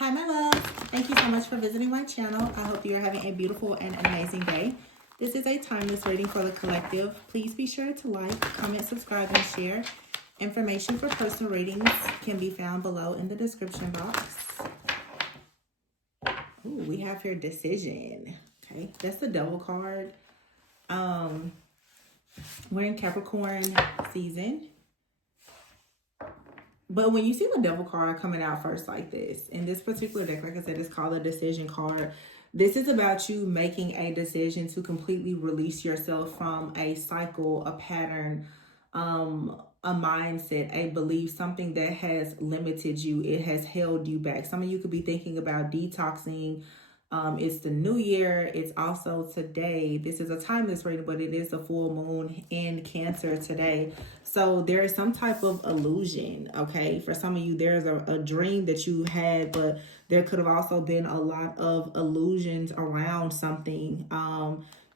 Hi, my loves. Thank you so much for visiting my channel. I hope you are having a beautiful and amazing day. This is a timeless reading for the collective. Please be sure to like, comment, subscribe, and share. Information for personal readings can be found below in the description box. Ooh, we have here decision. Okay, that's the Devil card. We're in Capricorn season. But when you see the Devil card coming out first like this, in this particular deck, like I said, it's called a decision card. This is about you making a decision to completely release yourself from a cycle, a pattern, a mindset, a belief, something that has limited you. It has held you back. Some of you could be thinking about detoxing. It's the new year. It's also today. This is a timeless reading, but it is a full moon in Cancer today. So there is some type of illusion, okay? For some of you, there's a dream that you had, but there could have also been a lot of illusions around something.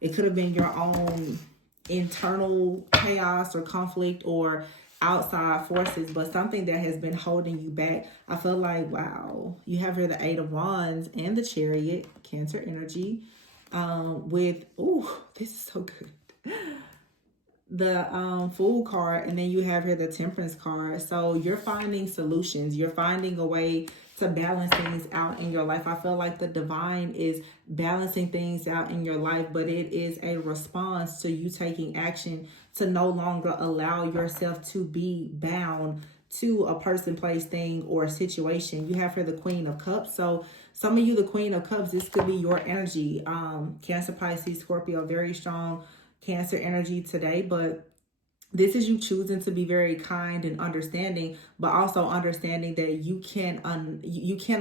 It could have been your own internal chaos or conflict or outside forces, but something that has been holding you back. I feel like, wow, you have here the Eight of Wands and the Chariot, Cancer energy, with, ooh, this is so good. The Fool card, and then you have here the Temperance card. So you're finding solutions. You're finding a way to balance things out in your life. I feel like the divine is balancing things out in your life, but it is a response to you taking action to no longer allow yourself to be bound to a person, place, thing, or situation. You have here the Queen of Cups. So some of you, the Queen of Cups, this could be your energy. Cancer, Pisces, Scorpio, very strong Cancer energy today, but this is you choosing to be very kind and understanding, but also understanding that you can't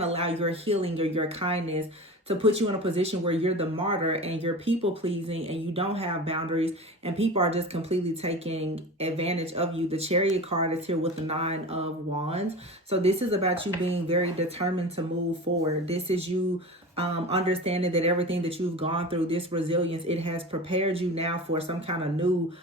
allow your healing or your kindness to put you in a position where you're the martyr and you're people pleasing and you don't have boundaries and people are just completely taking advantage of you. The Chariot card is here with the Nine of Wands. So this is about you being very determined to move forward. This is you understanding that everything that you've gone through, this resilience, it has prepared you now for some kind of new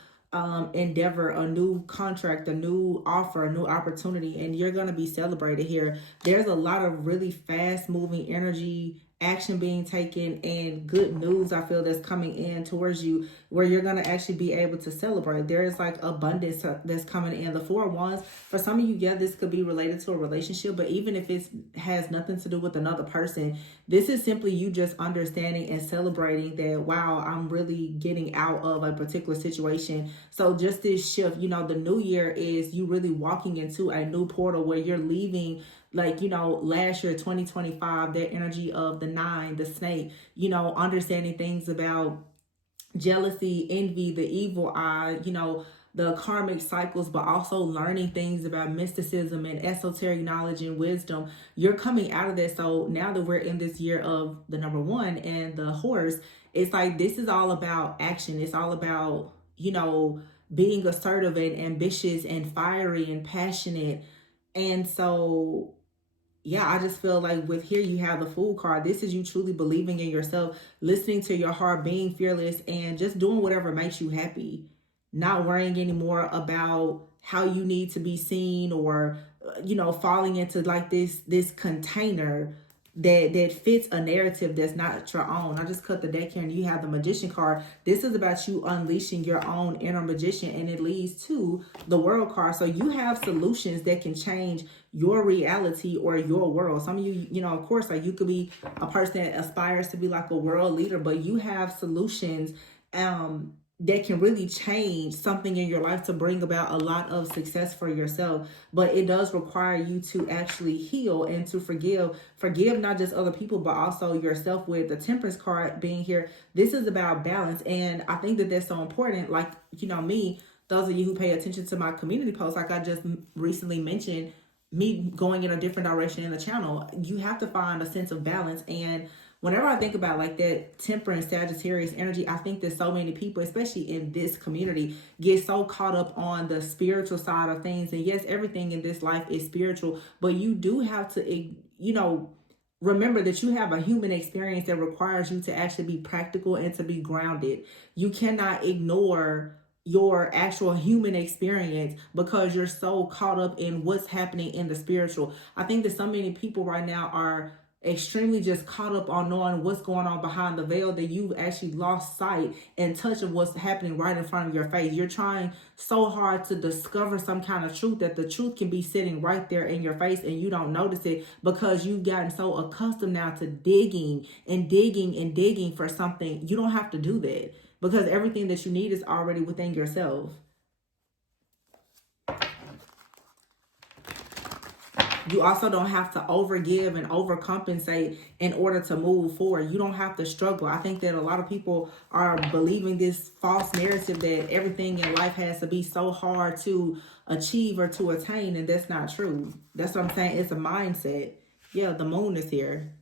endeavor, a new contract, a new offer, a new opportunity, and you're going to be celebrated here. There's a lot of really fast moving energy, action being taken, and good news I feel that's coming in towards you where you're going to actually be able to celebrate. There is like abundance that's coming in. The Four of Wands, for some of you, yeah, this could be related to a relationship, but even if it has nothing to do with another person, this is simply you just understanding and celebrating that, wow, I'm really getting out of a particular situation. So just this shift, you know, the new year is you really walking into a new portal where you're leaving, like, you know, last year, 2025, that energy of the nine, the snake, you know, understanding things about jealousy, envy, the evil eye, you know, the karmic cycles, but also learning things about mysticism and esoteric knowledge and wisdom. You're coming out of that. So now that we're in this year of the number one and the horse, it's like this is all about action. It's all about, you know, being assertive and ambitious and fiery and passionate. And so yeah, I just feel like with here you have the Fool card. This is you truly believing in yourself, listening to your heart, being fearless, and just doing whatever makes you happy. Not worrying anymore about how you need to be seen or, you know, falling into like this container that fits a narrative that's not your own. I just cut the deck here and you have the Magician card. This is about you unleashing your own inner magician, and it leads to the World card. So you have solutions that can change your reality or your world. Some of you, you know, of course, like you could be a person that aspires to be like a world leader, but you have solutions that can really change something in your life to bring about a lot of success for yourself. But it does require you to actually heal and to forgive not just other people, but also yourself. With the Temperance card being here, this is about balance. And I think that that's so important. Like, you know, me, those of you who pay attention to my community posts, like I just recently mentioned, me going in a different direction in the channel, you have to find a sense of balance. And whenever I think about like that Temperance, Sagittarius energy, I think that so many people, especially in this community, get so caught up on the spiritual side of things. And yes, everything in this life is spiritual, but you do have to, you know, remember that you have a human experience that requires you to actually be practical and to be grounded. You cannot ignore your actual human experience because you're so caught up in what's happening in the spiritual. I think that so many people right now are extremely just caught up on knowing what's going on behind the veil that you've actually lost sight and touch of what's happening right in front of your face. You're trying so hard to discover some kind of truth that the truth can be sitting right there in your face and you don't notice it because you've gotten so accustomed now to digging and digging and digging for something. You don't have to do that because everything that you need is already within yourself. You also don't have to overgive and overcompensate in order to move forward. You don't have to struggle. I think that a lot of people are believing this false narrative that everything in life has to be so hard to achieve or to attain, and that's not true. That's what I'm saying. It's a mindset. Yeah, the moon is here.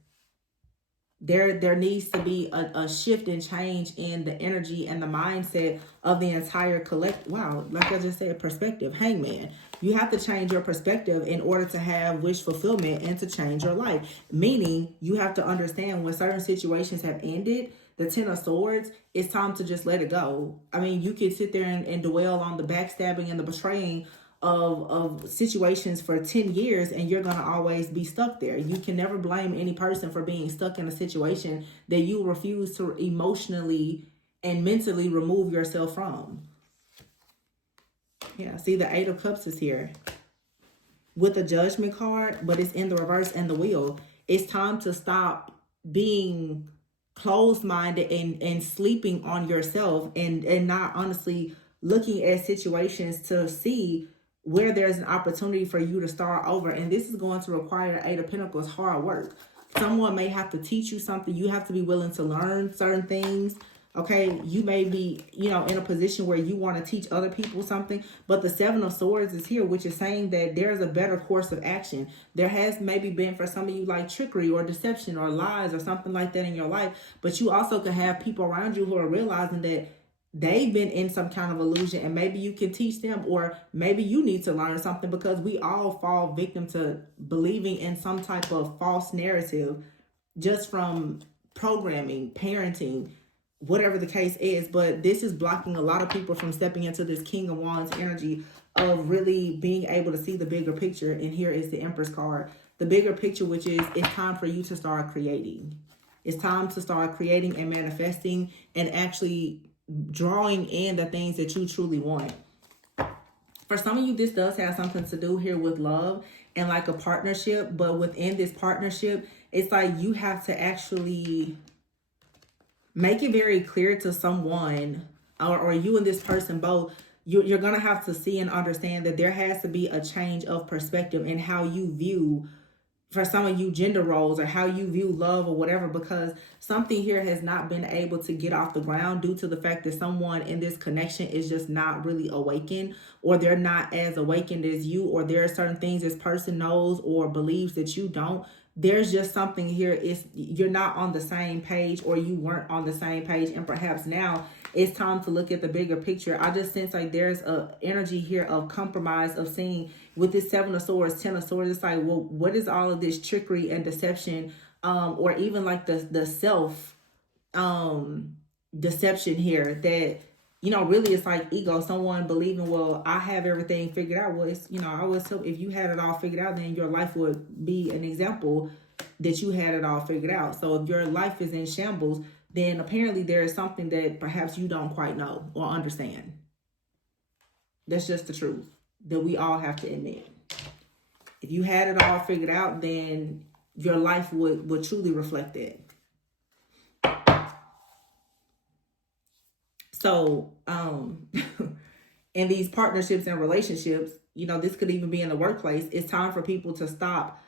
There needs to be a shift and change in the energy and the mindset of the entire wow, like I just said, perspective. Hangman. You have to change your perspective in order to have wish fulfillment and to change your life. Meaning, you have to understand when certain situations have ended, the Ten of Swords, it's time to just let it go. I mean, you can sit there and dwell on the backstabbing and the betraying of situations for 10 years and you're going to always be stuck there. You can never blame any person for being stuck in a situation that you refuse to emotionally and mentally remove yourself from. Yeah, see, the Eight of Cups is here with the Judgment card, but it's in the reverse and the Wheel. It's time to stop being closed-minded and sleeping on yourself and not honestly looking at situations to see where there's an opportunity for you to start over. And this is going to require Eight of Pentacles hard work. Someone may have to teach you something. You have to be willing to learn certain things. Okay, you may be, in a position where you want to teach other people something, but the Seven of Swords is here, which is saying that there's a better course of action. There has maybe been for some of you like trickery or deception or lies or something like that in your life, but you also could have people around you who are realizing that they've been in some kind of illusion and maybe you can teach them, or maybe you need to learn something, because we all fall victim to believing in some type of false narrative just from programming, parenting, whatever the case is. But this is blocking a lot of people from stepping into this King of Wands energy of really being able to see the bigger picture. And here is the Empress card. The bigger picture, which is it's time for you to start creating. It's time to start creating and manifesting and actually drawing in the things that you truly want. For some of you, this does have something to do here with love and like a partnership. But within this partnership, it's like you have to actually make it very clear to someone, or you and this person both, you're going to have to see and understand that there has to be a change of perspective in how you view, for some of you, gender roles or how you view love or whatever, because something here has not been able to get off the ground due to the fact that someone in this connection is just not really awakened, or they're not as awakened as you, or there are certain things this person knows or believes that you don't. There's just something here. You're not on the same page, or you weren't on the same page, and perhaps now it's time to look at the bigger picture. I just sense like there's a energy here of compromise, of seeing with this Seven of Swords, Ten of Swords. It's like, well, what is all of this trickery and deception, or even like the self deception here that, really it's like ego, someone believing, well, I have everything figured out. Well, it's, I always tell, if you had it all figured out, then your life would be an example that you had it all figured out. So if your life is in shambles, then apparently there is something that perhaps you don't quite know or understand. That's just the truth that we all have to admit. If you had it all figured out, then your life would truly reflect that. So, in these partnerships and relationships, this could even be in the workplace. It's time for people to stop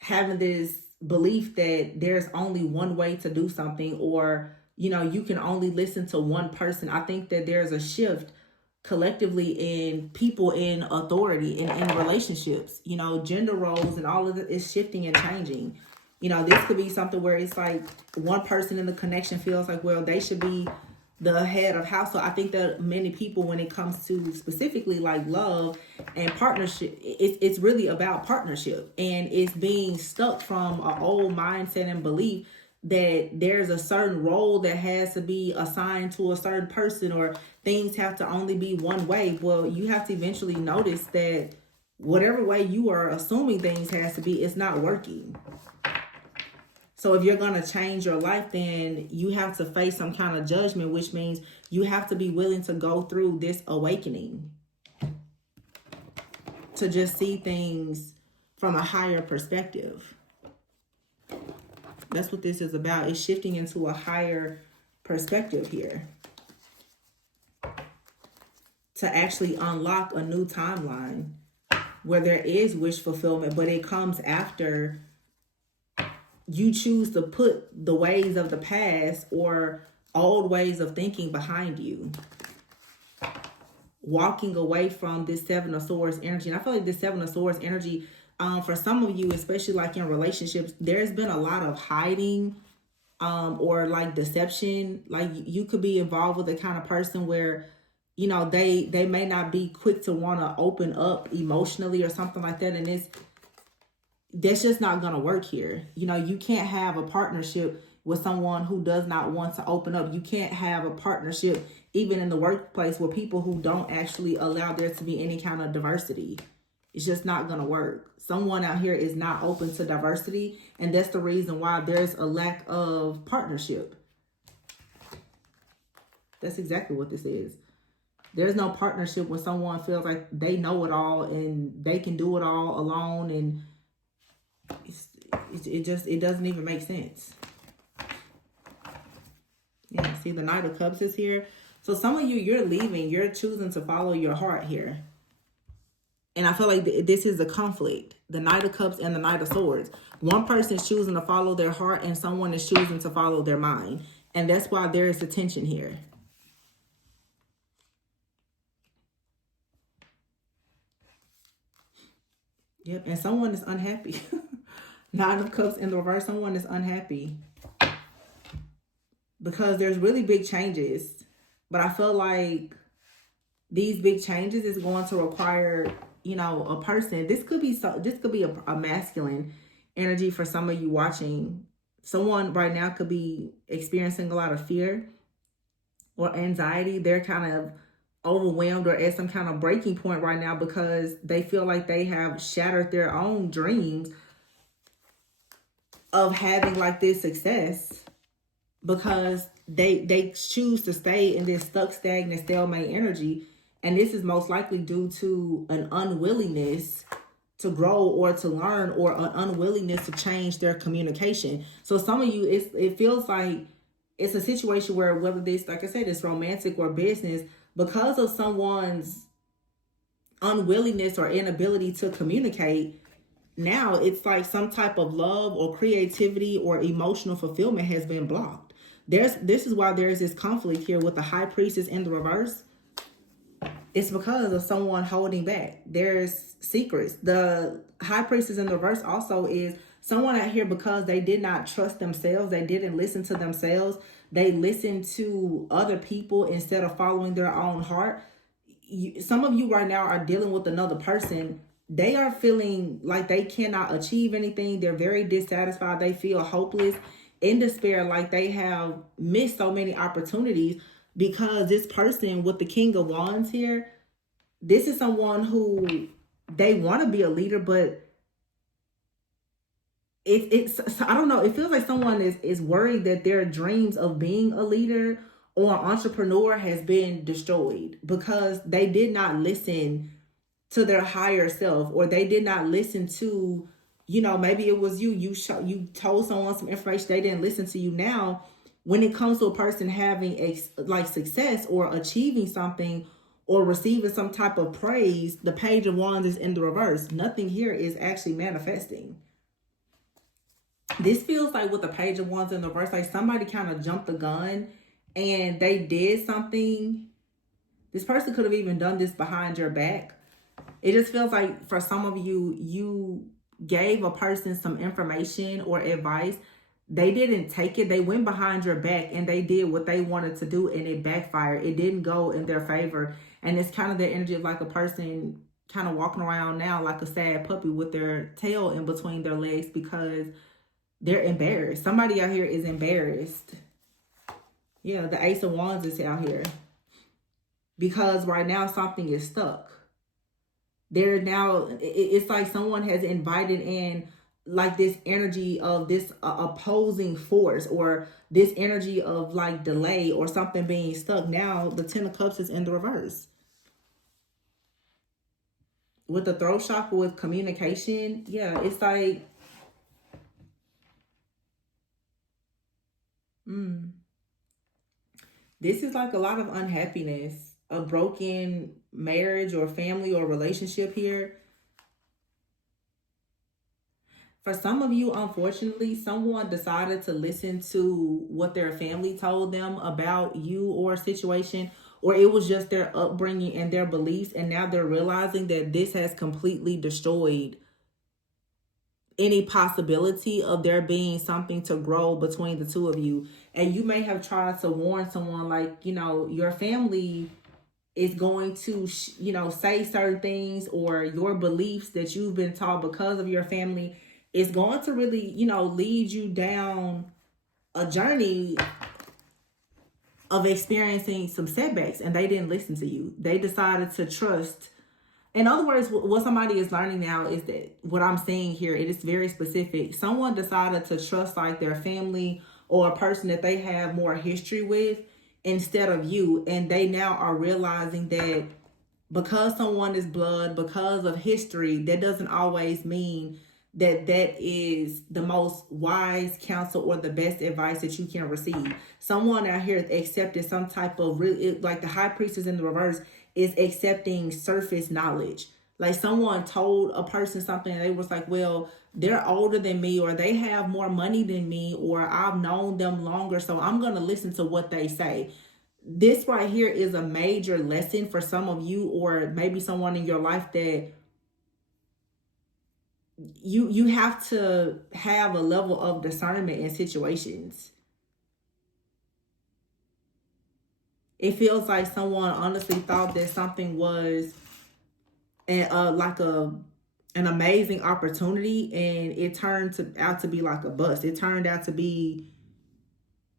having this belief that there's only one way to do something, or, you can only listen to one person. I think that there's a shift collectively in people in authority in relationships. Gender roles and all of it is shifting and changing. This could be something where it's like one person in the connection feels like, well, they should be the head of household. I think that many people, when it comes to specifically like love and partnership, it's really about partnership, and it's being stuck from an old mindset and belief that there's a certain role that has to be assigned to a certain person, or things have to only be one way. Well, you have to eventually notice that whatever way you are assuming things has to be, it's not working. So if you're going to change your life, then you have to face some kind of judgment, which means you have to be willing to go through this awakening to just see things from a higher perspective. That's what this is about. It's shifting into a higher perspective here to actually unlock a new timeline where there is wish fulfillment, but it comes after you choose to put the ways of the past or old ways of thinking behind you. Walking away from this Seven of Swords energy. And I feel like this Seven of Swords energy, for some of you, especially like in relationships, there's been a lot of hiding or like deception. Like you could be involved with the kind of person where, you know, they may not be quick to want to open up emotionally or something like that. And that's just not going to work here. You know, you can't have a partnership with someone who does not want to open up. You can't have a partnership even in the workplace with people who don't actually allow there to be any kind of diversity. It's just not going to work. Someone out here is not open to diversity, and that's the reason why there's a lack of partnership. That's exactly what this is. There's no partnership when someone feels like they know it all and they can do it all alone, and it doesn't even make sense. Yeah, see, the Knight of Cups is here. So some of you, you're leaving. You're choosing to follow your heart here. And I feel like this is a conflict. The Knight of Cups and the Knight of Swords. One person is choosing to follow their heart and someone is choosing to follow their mind. And that's why there is a tension here. Yep, and someone is unhappy. Nine of Cups in the reverse, someone is unhappy. Because there's really big changes. But I feel like these big changes is going to require, you know, a person. This could be a masculine energy for some of you watching. Someone right now could be experiencing a lot of fear or anxiety. They're kind of overwhelmed or at some kind of breaking point right now because they feel like they have shattered their own dreams of having like this success, because they choose to stay in this stuck, stagnant, stalemate energy. And this is most likely due to an unwillingness to grow or to learn, or an unwillingness to change their communication. So some of you, it feels like it's a situation where, whether this, like I said, it's romantic or business, because of someone's unwillingness or inability to communicate, now it's like some type of love or creativity or emotional fulfillment has been blocked. This is why there's this conflict here with the High Priestess in the reverse. It's because of someone holding back. There's secrets. The High Priestess in the reverse also is someone out here, because they did not trust themselves. They didn't listen to themselves. They listened to other people instead of following their own heart. Some of you right now are dealing with another person. They are feeling like they cannot achieve anything. They're very dissatisfied. They feel hopeless, in despair, like they have missed so many opportunities, because this person with the King of Wands here, this is someone who they want to be a leader, but it's I don't know, it feels like someone is worried that their dreams of being a leader or an entrepreneur has been destroyed because they did not listen to their higher self, or they did not listen to, you know, maybe it was you told someone some information, they didn't listen to you. Now, when it comes to a person having like success or achieving something or receiving some type of praise, the Page of Wands is in the reverse. Nothing here is actually manifesting. This feels like with the Page of Wands in the reverse, like somebody kind of jumped the gun and they did something. This person could have even done this behind your back. It just feels like for some of you, you gave a person some information or advice. They didn't take it. They went behind your back and they did what they wanted to do, and it backfired. It didn't go in their favor. And it's kind of the energy of like a person kind of walking around now like a sad puppy with their tail in between their legs because they're embarrassed. Somebody out here is embarrassed. Yeah, the Ace of Wands is out here because right now something is stuck. They're now, it's like someone has invited in like this energy of this opposing force, or this energy of like delay or something being stuck. Now the Ten of Cups is in the reverse. With the throat chakra, with communication, yeah, it's like, this is like a lot of unhappiness, a broken marriage or family or relationship here. For some of you, unfortunately, someone decided to listen to what their family told them about you or a situation, or it was just their upbringing and their beliefs, and now they're realizing that this has completely destroyed any possibility of there being something to grow between the two of you. And you may have tried to warn someone, like, your family is going to, say certain things, or your beliefs that you've been taught because of your family is going to really, lead you down a journey of experiencing some setbacks, and they didn't listen to you. They decided to trust. In other words, what somebody is learning now is that what I'm saying here, it is very specific. Someone decided to trust like their family or a person that they have more history with instead of you. And they now are realizing that because someone is blood, because of history, that doesn't always mean that that is the most wise counsel or the best advice that you can receive. Someone out here accepted some type of like the high priestess in the reverse is accepting surface knowledge. Like someone told a person something and they was like, well, they're older than me, or they have more money than me, or I've known them longer, so I'm going to listen to what they say. This right here is a major lesson for some of you, or maybe someone in your life, that you have to have a level of discernment in situations. It feels like someone honestly thought that something was an amazing opportunity, and it turned out to be like a bust. It turned out to be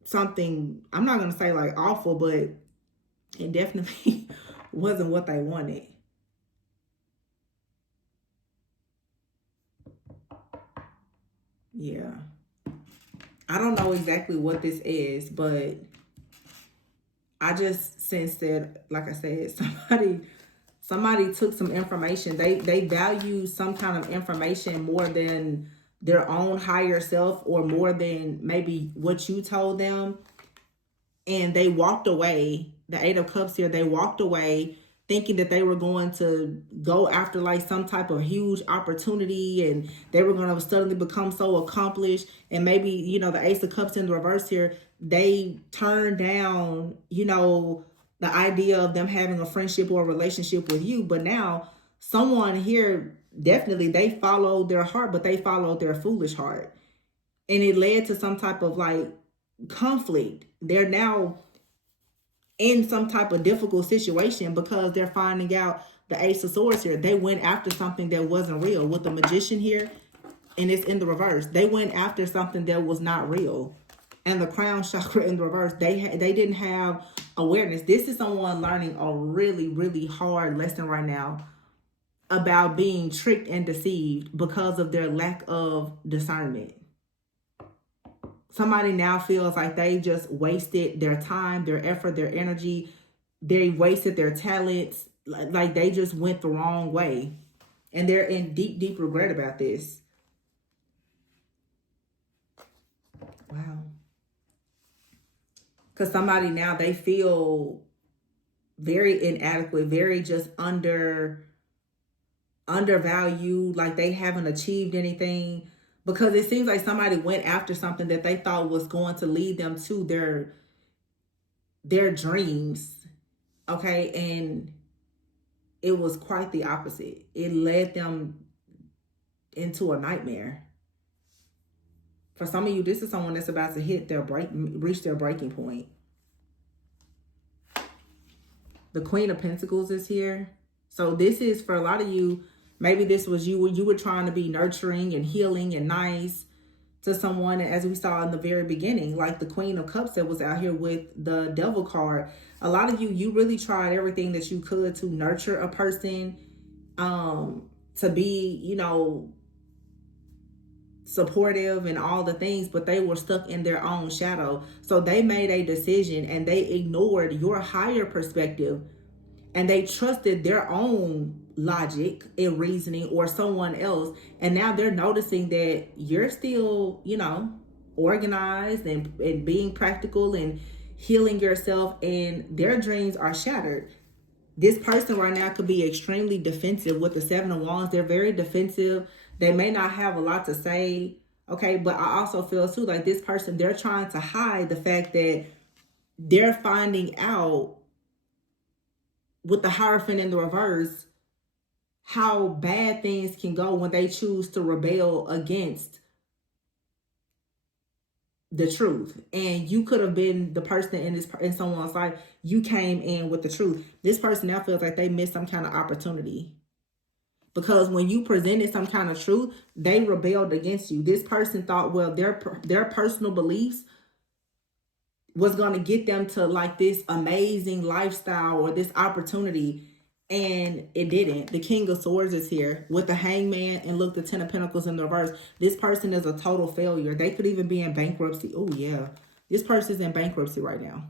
something, I'm not going to say like awful, but it definitely wasn't what they wanted. Yeah. I don't know exactly what this is, but I just sense that, like I said, somebody took some information. They value some kind of information more than their own higher self, or more than maybe what you told them. And they walked away. The Eight of Cups here, they walked away thinking that they were going to go after like some type of huge opportunity, and they were going to suddenly become so accomplished. And maybe, the Ace of Cups in the reverse here, they turned down, the idea of them having a friendship or a relationship with you. But now someone here, definitely they followed their heart, but they followed their foolish heart. And it led to some type of like conflict. They're now in some type of difficult situation because they're finding out the Ace of Swords here. They went after something that wasn't real. With the Magician here, and it's in the reverse, they went after something that was not real. And the Crown Chakra in the reverse, they didn't have awareness. This is someone learning a really, really hard lesson right now about being tricked and deceived because of their lack of discernment. Somebody now feels like they just wasted their time, their effort, their energy. They wasted their talents. Like they just went the wrong way. And they're in deep, deep regret about this. Wow. Because somebody now, they feel very inadequate, very just undervalued, like they haven't achieved anything. Because it seems like somebody went after something that they thought was going to lead them to their dreams. Okay. And it was quite the opposite. It led them into a nightmare. For some of you, this is someone that's about to reach their breaking point. The Queen of Pentacles is here. So this is for a lot of you. Maybe this was you were trying to be nurturing and healing and nice to someone, as we saw in the very beginning, like the Queen of Cups that was out here with the Devil card. A lot of you really tried everything that you could to nurture a person, to be, supportive and all the things, but they were stuck in their own shadow. So they made a decision and they ignored your higher perspective, and they trusted their own logic and reasoning or someone else. And now they're noticing that you're still, organized and being practical and healing yourself, and their dreams are shattered. This person right now could be extremely defensive with the Seven of Wands. They're very defensive. They may not have a lot to say. Okay, but I also feel too like this person, they're trying to hide the fact that they're finding out with the Hierophant in the reverse how bad things can go when they choose to rebel against the truth. And you could have been the person in someone's life. You came in with the truth. This person now feels like they missed some kind of opportunity, because when you presented some kind of truth, they rebelled against you. This person thought, well, their personal beliefs was going to get them to like this amazing lifestyle or this opportunity, and it didn't. The King of Swords is here with the Hangman, and look, the Ten of Pentacles in the reverse. This person is a total failure. They could even be in bankruptcy. Oh yeah, this person's in bankruptcy right now.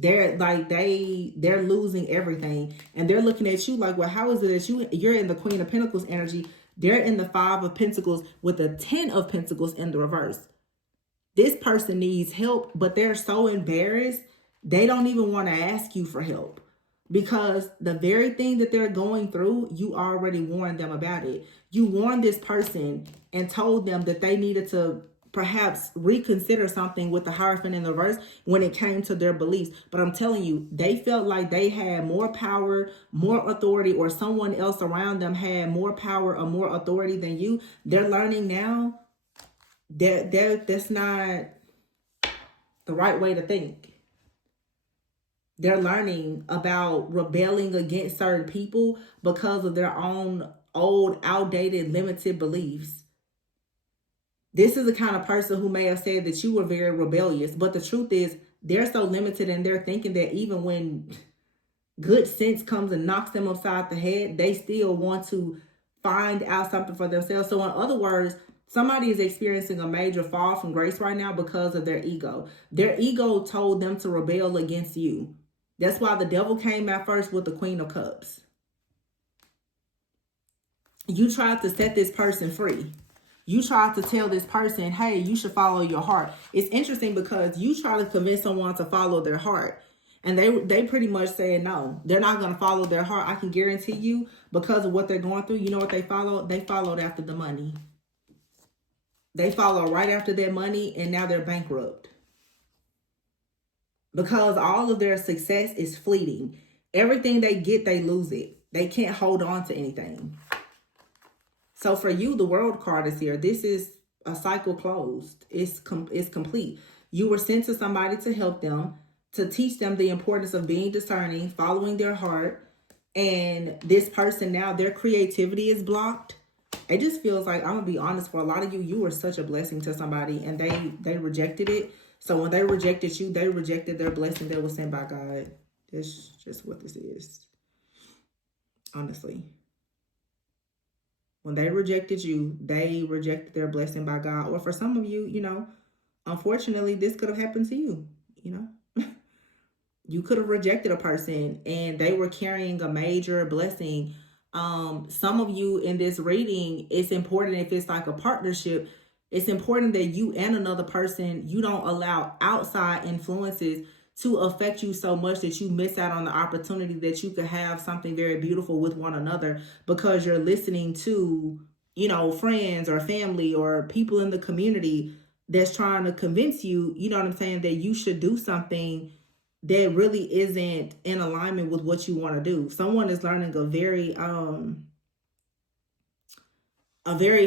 They're like they're losing everything, and they're looking at you like, well, how is it that you're in the Queen of Pentacles energy? They're in the Five of Pentacles with the Ten of Pentacles in the reverse. This person needs help, but they're so embarrassed they don't even want to ask you for help, because the very thing that they're going through, you already warned them about it. You warned this person and told them that they needed to perhaps reconsider something with the Hierophant in the reverse when it came to their beliefs. But I'm telling you, they felt like they had more power, more authority, or someone else around them had more power or more authority than you. They're learning now that that's not the right way to think. They're learning about rebelling against certain people because of their own old, outdated, limited beliefs. This is the kind of person who may have said that you were very rebellious, but the truth is they're so limited in their thinking that even when good sense comes and knocks them upside the head, they still want to find out something for themselves. So in other words, somebody is experiencing a major fall from grace right now because of their ego. Their ego told them to rebel against you. That's why the devil came out first with the Queen of Cups. You tried to set this person free. You tried to tell this person, hey, you should follow your heart. It's interesting because you try to convince someone to follow their heart, and they pretty much said no, they're not going to follow their heart. I can guarantee you, because of what they're going through. You know what they followed? They followed after the money. They follow right after their money, and now they're bankrupt. Because all of their success is fleeting. Everything they get, they lose it. They can't hold on to anything. So for you, the World card is here. This is a cycle closed. It's complete. You were sent to somebody to help them, to teach them the importance of being discerning, following their heart. And this person now, their creativity is blocked. It just feels like, I'm going to be honest, for a lot of you, you were such a blessing to somebody and they rejected it. So when they rejected you, they rejected their blessing that was sent by God. That's just what this is. Honestly. When they rejected you, they rejected their blessing by God. Or for some of you, unfortunately, this could have happened to you, You could have rejected a person and they were carrying a major blessing. Some of you in this reading, it's important, if it's like a partnership, it's important that you and another person, you don't allow outside influences to affect you so much that you miss out on the opportunity that you could have something very beautiful with one another, because you're listening to, friends or family or people in the community that's trying to convince you, you know what I'm saying, that you should do something that really isn't in alignment with what you want to do. Someone is learning a very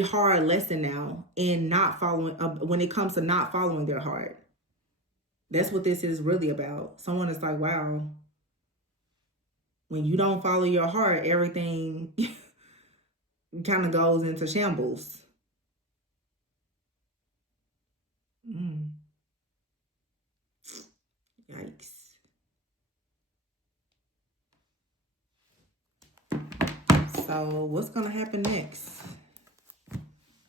hard lesson now in not following, when it comes to not following their heart. That's what this is really about. Someone is like, wow, when you don't follow your heart, everything kind of goes into shambles. Yikes. So what's going to happen next?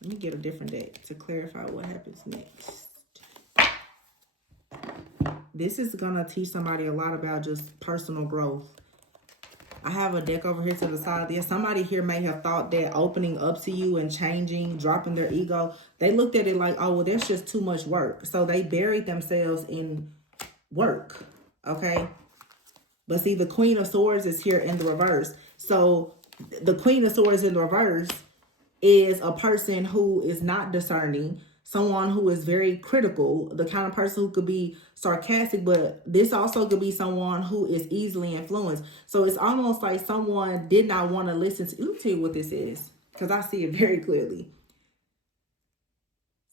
Let me get a different deck to clarify what happens next. This is going to teach somebody a lot about just personal growth. I have a deck over here to the side. Yeah, somebody here may have thought that opening up to you and changing, dropping their ego, they looked at it like, oh, well, there's just too much work. So they buried themselves in work, okay? But see, the Queen of Swords is here in the reverse. So the Queen of Swords in the reverse is a person who is not discerning, someone who is very critical, the kind of person who could be sarcastic, but this also could be someone who is easily influenced. So it's almost like someone did not want to listen to, let me tell you what this is, because I see it very clearly.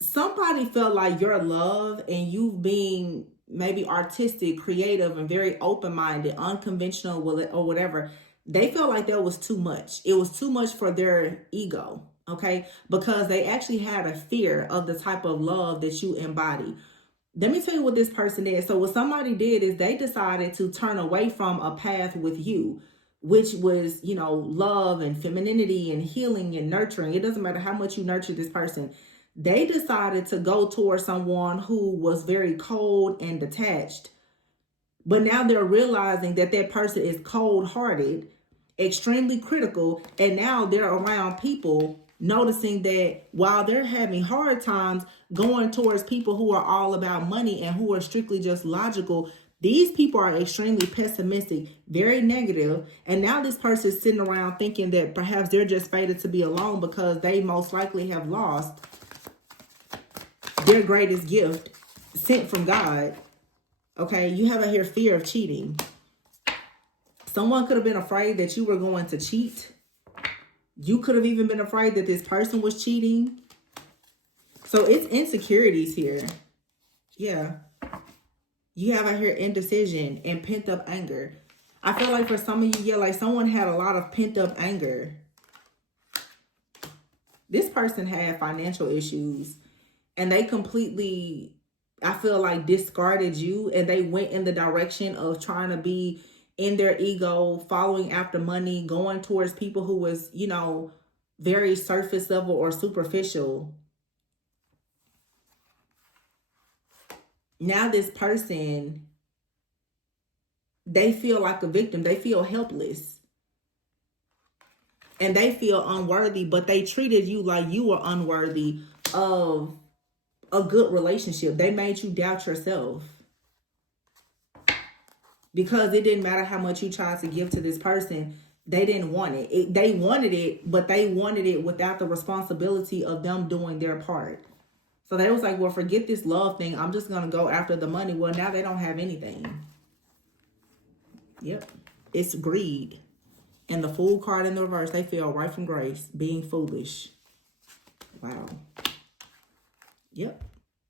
Somebody felt like your love and you being maybe artistic, creative, and very open-minded, unconventional, or whatever, they felt like that was too much. It was too much for their ego. Okay, because they actually had a fear of the type of love that you embody. Let me tell you what this person did. So what somebody did is they decided to turn away from a path with you, which was, you know, love and femininity and healing and nurturing. It doesn't matter how much you nurture this person. They decided to go towards someone who was very cold and detached. But now they're realizing that that person is cold-hearted, extremely critical, and now they're around people noticing that while they're having hard times going towards people who are all about money and who are strictly just logical, these people are extremely pessimistic, very negative, and now this person is sitting around thinking that perhaps they're just fated to be alone because they most likely have lost their greatest gift sent from God. Okay, you have here fear of cheating. Someone could have been afraid that you were going to cheat. You could have even been afraid that this person was cheating. So it's insecurities here. Yeah. You have out here indecision and pent up anger. I feel like for some of you, yeah, like someone had a lot of pent up anger. This person had financial issues and they completely, I feel like, discarded you, and they went in the direction of trying to be in their ego, following after money, going towards people who was, you know, very surface level or superficial. Now this person, they feel like a victim. They feel helpless. And they feel unworthy, but they treated you like you were unworthy of a good relationship. They made you doubt yourself. Because it didn't matter how much you tried to give to this person, they didn't want it. They wanted it, but they wanted it without the responsibility of them doing their part. So they was like, well, forget this love thing. I'm just going to go after the money. Well, now they don't have anything. Yep. It's greed. And the Fool card in the reverse, they feel right from grace, being foolish. Wow. Yep.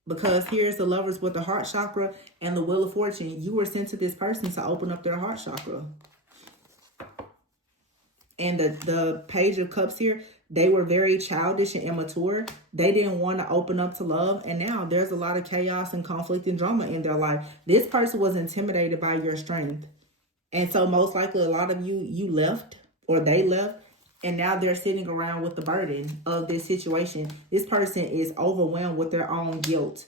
Because here's the Lovers with the heart chakra and the Wheel of Fortune. You were sent to this person to open up their heart chakra. And the Page of Cups here, they were very childish and immature. They didn't want to open up to love. And now there's a lot of chaos and conflict and drama in their life. This person was intimidated by your strength. And so most likely a lot of you left, or they left. And now they're sitting around with the burden of this situation. This person is overwhelmed with their own guilt.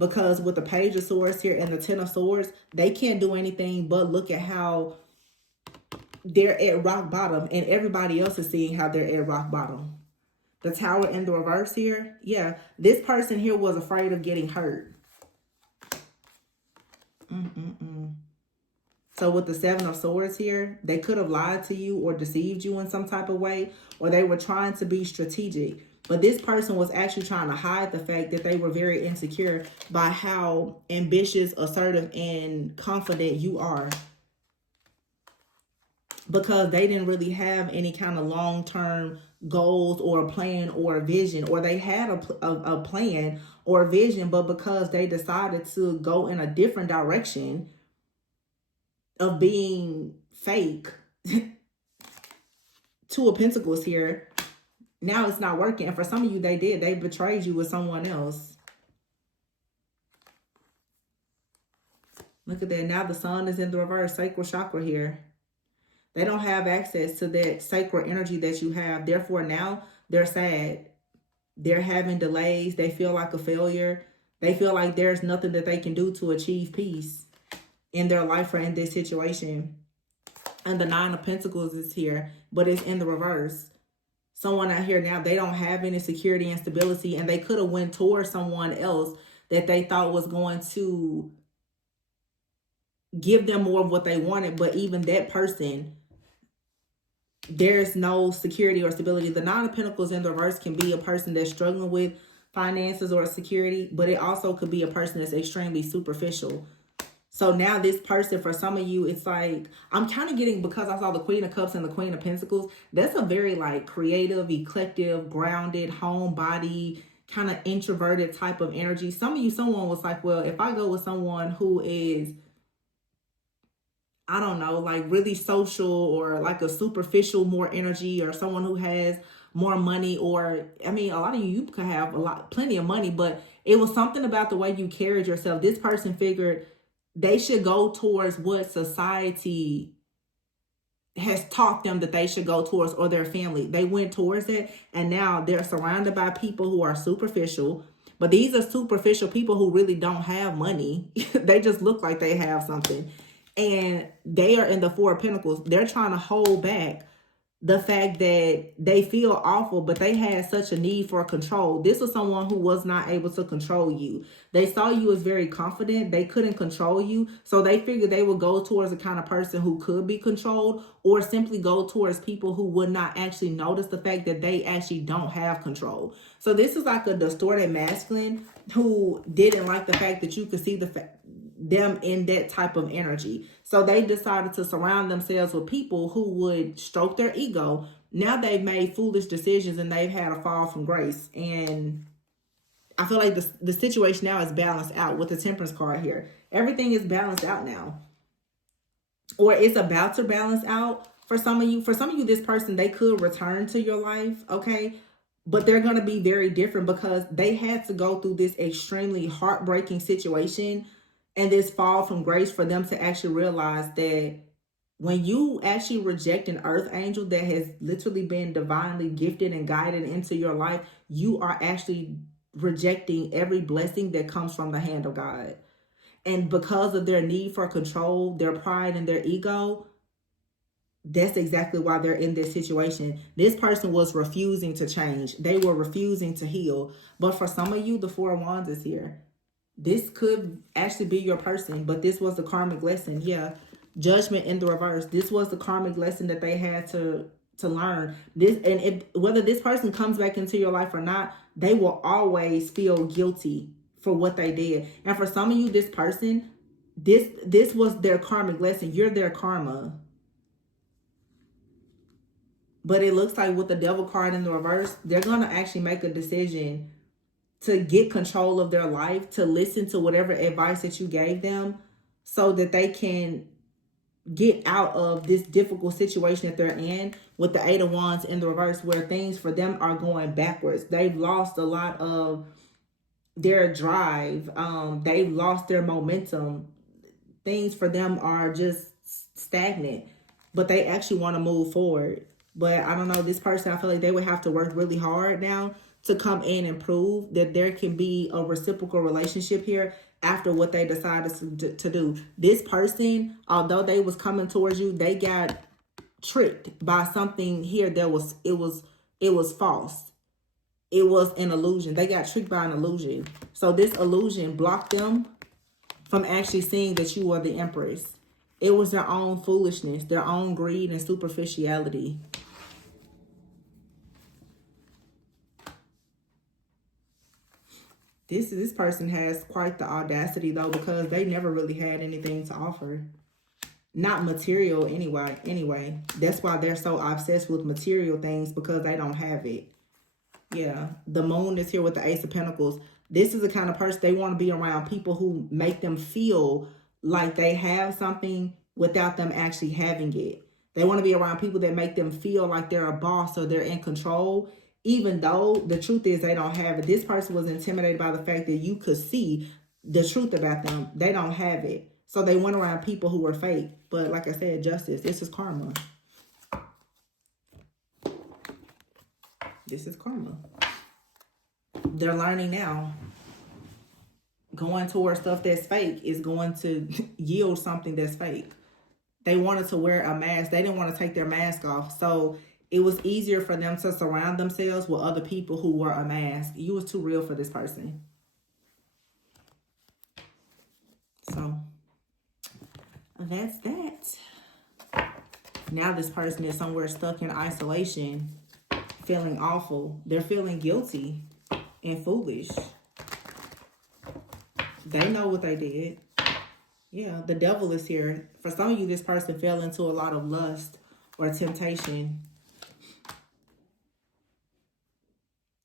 Because with the Page of Swords here and the Ten of Swords, they can't do anything but look at how they're at rock bottom. And everybody else is seeing how they're at rock bottom. The Tower in the reverse here. Yeah, this person here was afraid of getting hurt. So with the Seven of Swords here, they could have lied to you or deceived you in some type of way, or they were trying to be strategic. But this person was actually trying to hide the fact that they were very insecure by how ambitious, assertive, and confident you are. Because they didn't really have any kind of long-term goals or a plan or a vision, or they had a plan or a vision, but because they decided to go in a different direction of being fake, Two of Pentacles here, now it's not working. And for some of you, they did. They betrayed you with someone else. Look at that. Now the Sun is in the reverse, sacral chakra here. They don't have access to that sacral energy that you have. Therefore, now they're sad. They're having delays. They feel like a failure. They feel like there's nothing that they can do to achieve peace in their life or in this situation. And the Nine of Pentacles is here, but it's in the reverse. Someone out here now, they don't have any security and stability, and they could have went towards someone else that they thought was going to give them more of what they wanted. But even that person, there's no security or stability. The Nine of Pentacles in the reverse can be a person that's struggling with finances or security, but it also could be a person that's extremely superficial. So now this person, for some of you, it's like, I'm kind of getting, because I saw the Queen of Cups and the Queen of Pentacles, that's a very like creative, eclectic, grounded, homebody, kind of introverted type of energy. Some of you, someone was like, well, if I go with someone who is, I don't know, like really social or like a superficial more energy, or someone who has more money, or I mean, a lot of you could have plenty of money, but it was something about the way you carried yourself. This person figured they should go towards what society has taught them that they should go towards, or their family. They went towards it, and now they're surrounded by people who are superficial. But these are superficial people who really don't have money. They just look like they have something. And they are in the Four of Pentacles. They're trying to hold back the fact that they feel awful, but they had such a need for control. This was someone who was not able to control you. They saw you as very confident. They couldn't control you. So they figured they would go towards the kind of person who could be controlled, or simply go towards people who would not actually notice the fact that they actually don't have control. So this is like a distorted masculine who didn't like the fact that you could see them in that type of energy. So they decided to surround themselves with people who would stroke their ego. Now they've made foolish decisions and they've had a fall from grace. And I feel like the situation now is balanced out with the Temperance card here. Everything is balanced out now. Or it's about to balance out for some of you. For some of you, this person, they could return to your life, okay? But they're going to be very different because they had to go through this extremely heartbreaking situation and this fall from grace for them to actually realize that when you actually reject an earth angel that has literally been divinely gifted and guided into your life, you are actually rejecting every blessing that comes from the hand of God. And because of their need for control, their pride and their ego, that's exactly why they're in this situation. This person was refusing to change. They were refusing to heal. But for some of you, the Four of Wands is here. This could actually be your person, but this was the karmic lesson. Yeah. Judgment in the reverse. This was the karmic lesson that they had to learn. This, and if whether this person comes back into your life or not, they will always feel guilty for what they did. And for some of you, this person, this was their karmic lesson. You're their karma. But it looks like with the Devil card in the reverse, they're going to actually make a decision to get control of their life, to listen to whatever advice that you gave them so that they can get out of this difficult situation that they're in, with the Eight of Wands in the reverse, where things for them are going backwards. They've lost a lot of their drive. They've lost their momentum. Things for them are just stagnant, but they actually want to move forward. But I don't know, this person, I feel like they would have to work really hard now to come in and prove that there can be a reciprocal relationship here after what they decided to do. This person, although they was coming towards you, they got tricked by something here that was false. It was an illusion. They got tricked by an illusion. So this illusion blocked them from actually seeing that you are the Empress. It was their own foolishness, their own greed and superficiality. This person has quite the audacity, though, because they never really had anything to offer. Not material anyway. That's why they're so obsessed with material things, because they don't have it. Yeah, the Moon is here with the Ace of Pentacles. This is the kind of person, they want to be around people who make them feel like they have something without them actually having it. They want to be around people that make them feel like they're a boss or they're in control, even though the truth is they don't have it. This person was intimidated by the fact that you could see the truth about them. They don't have it. So they went around people who were fake. But like I said, justice, this is karma. This is karma. They're learning now. Going towards stuff that's fake is going to yield something that's fake. They wanted to wear a mask. They didn't want to take their mask off. So it was easier for them to surround themselves with other people who wore a mask. You was too real for this person. So that's that. Now this person is somewhere stuck in isolation, feeling awful. They're feeling guilty and foolish. They know what they did. Yeah, the devil is here. For some of you, this person fell into a lot of lust or temptation.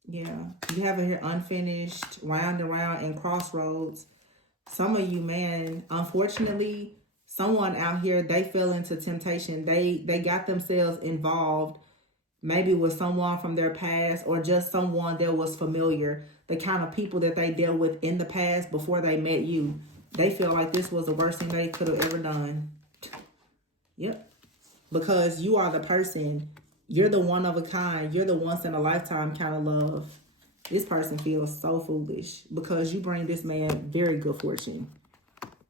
Yeah, you have it here unfinished, round and round, and crossroads. Some of you, man, unfortunately, someone out here, they fell into temptation. They got themselves involved, maybe with someone from their past or just someone that was familiar. The kind of people that they dealt with in the past before they met you. They feel like this was the worst thing they could have ever done. Yep. Because you are the person. You're the one of a kind. You're the once in a lifetime kind of love. This person feels so foolish because you bring this man very good fortune.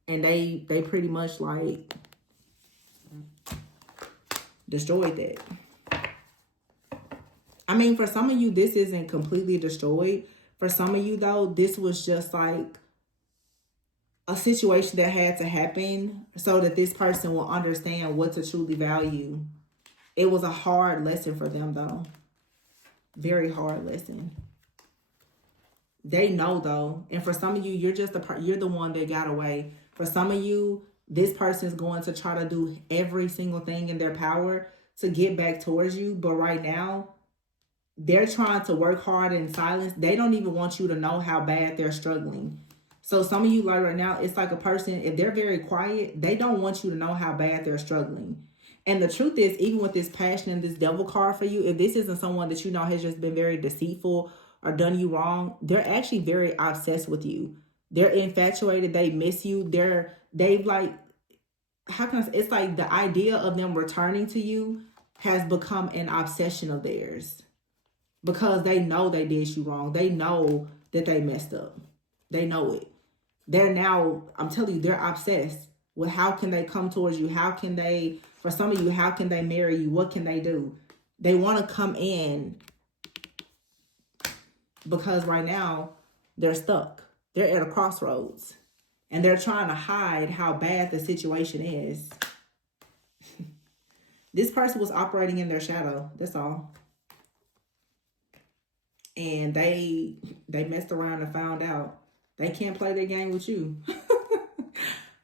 And they pretty much like destroyed that. I mean, for some of you, this isn't completely destroyed. For some of you, though, this was just like a situation that had to happen so that this person will understand what to truly value. It was a hard lesson for them, though. Very hard lesson. They know, though. And for some of you, you're the one that got away. For some of you, this person is going to try to do every single thing in their power to get back towards you. But right now, they're trying to work hard in silence. They don't even want you to know how bad they're struggling. So some of you, like right now, it's like a person, if they're very quiet, they don't want you to know how bad they're struggling. And the truth is, even with this passion and this devil card for you, if this isn't someone that you know has just been very deceitful or done you wrong, they're actually very obsessed with you. They're infatuated. They miss you. They've like, how can I say, it's like the idea of them returning to you has become an obsession of theirs. Because they know they did you wrong. They know that they messed up. They know it. They're now, I'm telling you, they're obsessed with how can they come towards you? How can they, for some of you, how can they marry you? What can they do? They want to come in because right now they're stuck. They're at a crossroads and they're trying to hide how bad the situation is. This person was operating in their shadow. That's all. And they messed around and found out they can't play their game with you.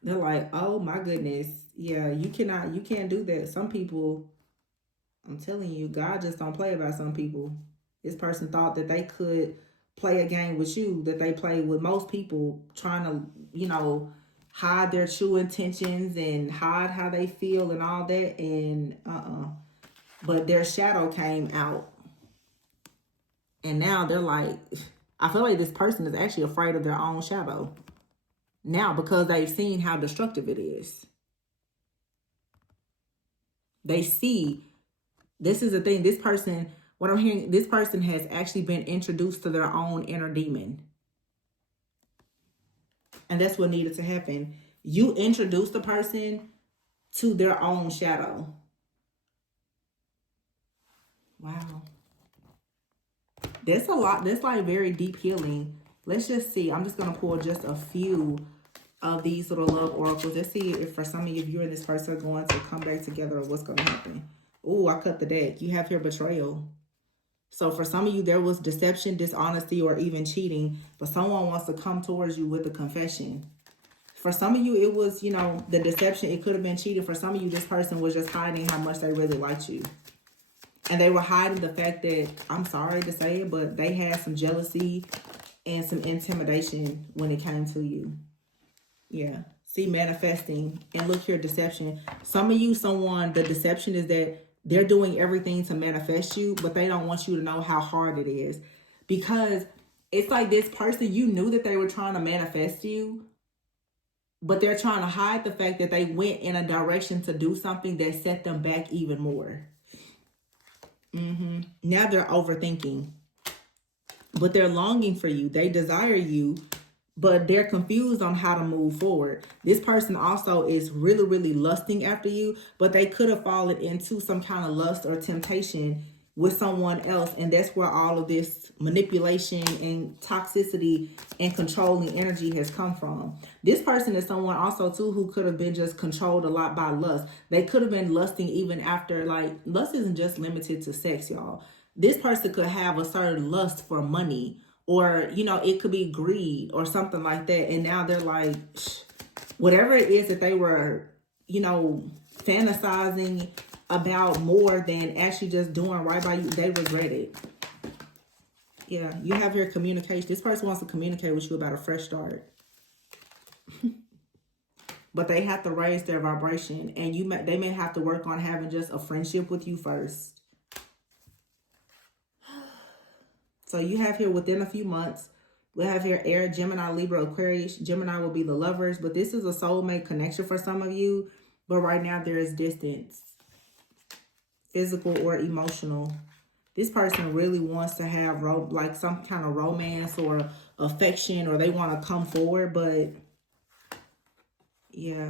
They're like, oh my goodness. Yeah, you can't do that. Some people, I'm telling you, God just don't play about some people. This person thought that they could play a game with you that they play with most people, trying to, hide their true intentions and hide how they feel and all that. And but their shadow came out. And now they're like, I feel like this person is actually afraid of their own shadow now because they've seen how destructive it is. They see, this is the thing, this person, what I'm hearing, this person has actually been introduced to their own inner demon. And that's what needed to happen. You introduce the person to their own shadow. Wow. That's a lot. That's like very deep healing. Let's just see. I'm just going to pull just a few of these little love oracles. Let's see if for some of you and this person are going to come back together or what's going to happen. Oh, I cut the deck. You have here betrayal. So for some of you, there was deception, dishonesty, or even cheating. But someone wants to come towards you with a confession. For some of you, it was, the deception. It could have been cheating. For some of you, this person was just hiding how much they really liked you. And they were hiding the fact that, I'm sorry to say it, but they had some jealousy and some intimidation when it came to you. Yeah. See, manifesting. And look here, deception. Some of you, the deception is that they're doing everything to manifest you, but they don't want you to know how hard it is. Because it's like this person, you knew that they were trying to manifest you, but they're trying to hide the fact that they went in a direction to do something that set them back even more. Now they're overthinking. but they're longing for you. They desire you, but they're confused on how to move forward. This person also is really, really lusting after you, but they could have fallen into some kind of lust or temptation with someone else. And that's where all of this manipulation and toxicity and controlling energy has come from. This person is someone also too who could have been just controlled a lot by lust. They could have been lusting even after, like, lust isn't just limited to sex, y'all. This person could have a certain lust for money, or, you know, it could be greed or something like that. And now they're like, whatever it is that they were, you know, fantasizing about more than actually just doing right by you, they regret it. Yeah, you have your communication. This person wants to communicate with you about a fresh start. But they have to raise their vibration, and they may have to work on having just a friendship with you first. So you have here within a few months, we have here Air, Gemini, Libra, Aquarius. Gemini will be the lovers, but this is a soulmate connection for some of you. But right now there is distance, physical or emotional. This person really wants to have like some kind of romance or affection, or they want to come forward. But yeah,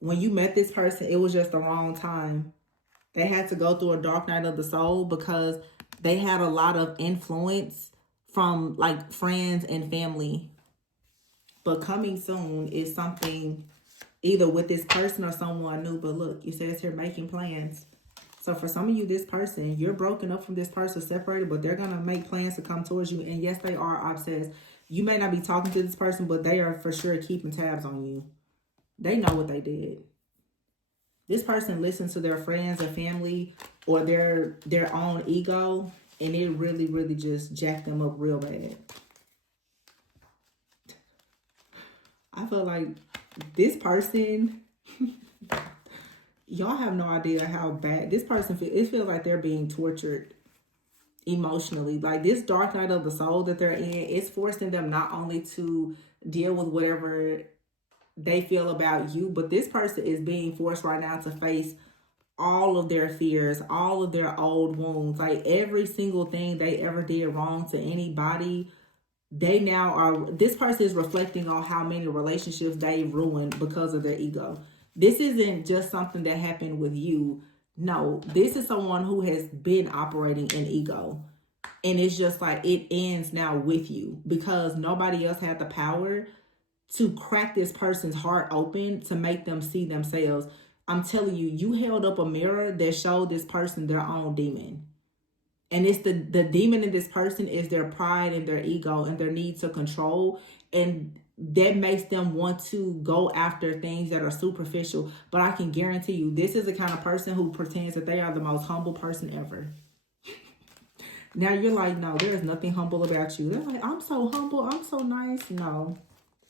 when you met this person, it was just the wrong time. They had to go through a dark night of the soul because they had a lot of influence from like friends and family. But coming soon is something either with this person or someone new. But look, it says here making plans. So for some of you, this person, you're broken up from this person, separated, but they're going to make plans to come towards you. And yes, they are obsessed. You may not be talking to this person, but they are for sure keeping tabs on you. They know what they did. This person listens to their friends or family or their own ego, and it really, really just jacked them up real bad. I feel like this person, y'all have no idea how bad this person feels. It feels like they're being tortured emotionally. Like this dark night of the soul that they're in, it's forcing them not only to deal with whatever they feel about you, but this person is being forced right now to face all of their fears, all of their old wounds, like every single thing they ever did wrong to anybody. They now are, this person is reflecting on how many relationships they ruined because of their ego. This isn't just something that happened with you. No, this is someone who has been operating in ego. And it's just like it ends now with you because nobody else had the power to crack this person's heart open to make them see themselves. I'm telling you, you held up a mirror that showed this person their own demon. And it's the demon in this person is their pride and their ego and their need to control. And that makes them want to go after things that are superficial. But I can guarantee you, this is the kind of person who pretends that they are the most humble person ever. Now you're like, no, there's nothing humble about you. They're like, I'm so humble. I'm so nice. No,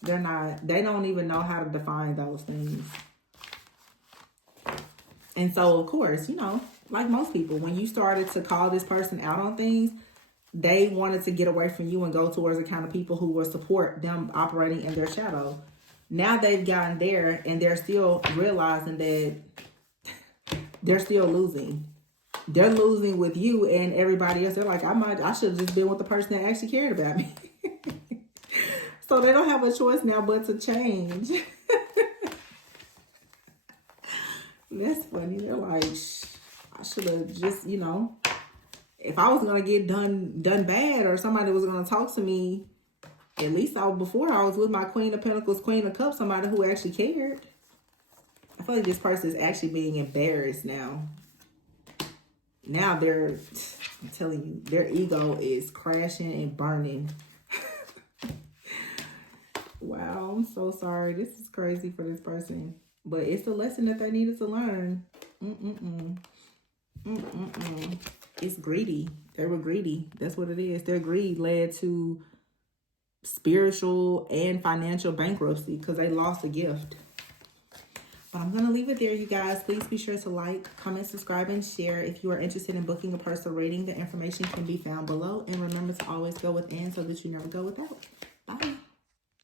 they're not. They don't even know how to define those things. And so, of course, you know, like most people, when you started to call this person out on things, they wanted to get away from you and go towards the kind of people who will support them operating in their shadow. Now they've gotten there and they're still realizing that they're still losing. They're losing with you and everybody else. They're like, I should have just been with the person that actually cared about me. So they don't have a choice now but to change. That's funny. They're like, I should have just, you know, if I was going to get done bad or somebody was going to talk to me, at least before I was with my Queen of Pentacles, Queen of Cups, somebody who actually cared. I feel like this person is actually being embarrassed now. Now I'm telling you, their ego is crashing and burning. Wow, I'm so sorry. This is crazy for this person. But it's a lesson that they needed to learn. It's greedy. They were greedy. That's what it is. Their greed led to spiritual and financial bankruptcy because they lost a gift. But I'm going to leave it there, you guys. Please be sure to like, comment, subscribe, and share. If you are interested in booking a personal reading, the information can be found below. And remember to always go within so that you never go without.